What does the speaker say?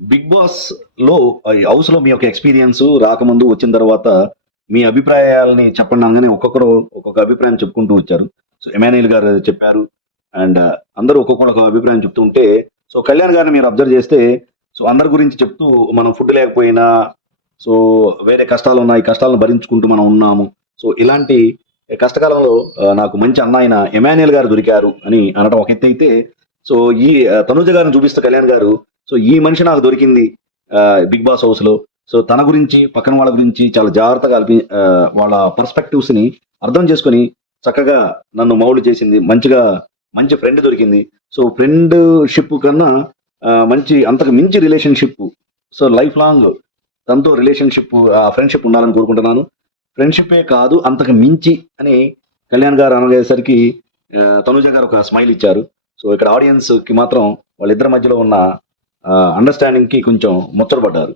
Big boss లో house లో మీ యొక్క ఎక్స్పీరియన్స్ రాకముందు వచ్చిన తర్వాత మీ అభిప్రాయాలని చెప్పండి అనగానే ఒక్కొక్కరు ఒక్కొక్క అభిప్రాయం చెప్పుకుంటూ వచ్చారు. సో ఎమాన్యుయల్ గారు చెప్పారు. అండ్ అందరూ ఒక్కొక్కరు ఒక అభిప్రాయం చెప్తూ ఉంటే, సో కళ్యాణ్ గారిని మీరు అబ్జర్వ్ చేస్తే, సో అందరి గురించి చెప్తూ మనం ఫుడ్ లేకపోయినా, సో వేరే కష్టాలు ఉన్నాయి, కష్టాలను భరించుకుంటూ మనం ఉన్నాము. సో ఇలాంటి కష్టకాలంలో నాకు మంచి అన్న అయిన ఎమాన్యుయల్ గారు దొరికారు అని అనడం ఒక ఎత్తు అయితే, సో ఈ తనుజ గారిని చూపిస్తూ కళ్యాణ్ గారు, సో ఈ మనిషి నాకు దొరికింది బిగ్ బాస్ హౌస్ లో. సో తన గురించి పక్కన వాళ్ళ గురించి చాలా జాగ్రత్తగా వాళ్ళ పర్స్పెక్టివ్స్ ని అర్థం చేసుకొని చక్కగా నన్ను మౌల్డ్ చేసింది. మంచిగా మంచి ఫ్రెండ్ దొరికింది. సో ఫ్రెండ్ షిప్ కన్నా మంచి అంతకు మించి రిలేషన్షిప్. సో లైఫ్ లాంగ్ తనతో రిలేషన్షిప్ ఫ్రెండ్షిప్ ఉండాలని కోరుకుంటున్నాను. ఫ్రెండ్షిపే కాదు అంతకు మించి అని కళ్యాణ్ గారు అనగేసరికి తనుజ గారు ఒక స్మైల్ ఇచ్చారు. సో ఇక్కడ ఆడియన్స్ కి మాత్రం వాళ్ళిద్దరి మధ్యలో ఉన్న అండర్స్టాండింగ్ కి కొంచెం ముచ్చటపడ్డారు.